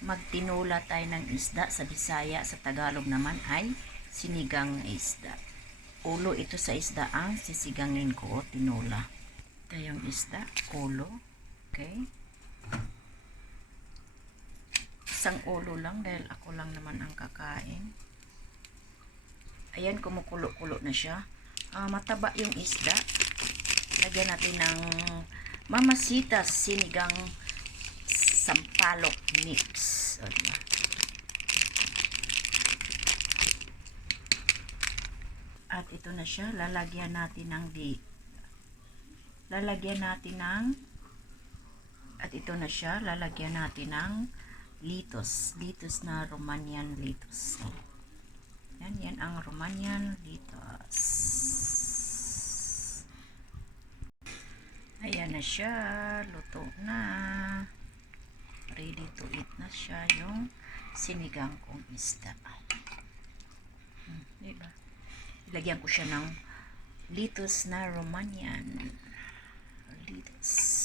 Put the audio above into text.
Magtinula tayo ng isda sa Bisaya, sa Tagalog naman ay sinigang isda. Ulo ito sa isda ang sisigangin ko o tinula. Ito yung isda, ulo. Okay. Isang ulo lang dahil ako lang naman ang kakain. Ayan, kumukulo-kulo na siya. Ah, mataba yung isda. Lagyan natin ng mamasitas sinigang sampalok mix. O, diba? At ito na siya, lalagyan natin ng di lalagyan natin ng at ito na siya, lalagyan natin ng litos. Litos na Romanian litos. Yan, yan ang Romanian litos. Ayan na siya, luto na. Eat na siya yung sinigang kong isda. Hmm, diba? Ilagyan ko siya ng litos na Romanian. Litos.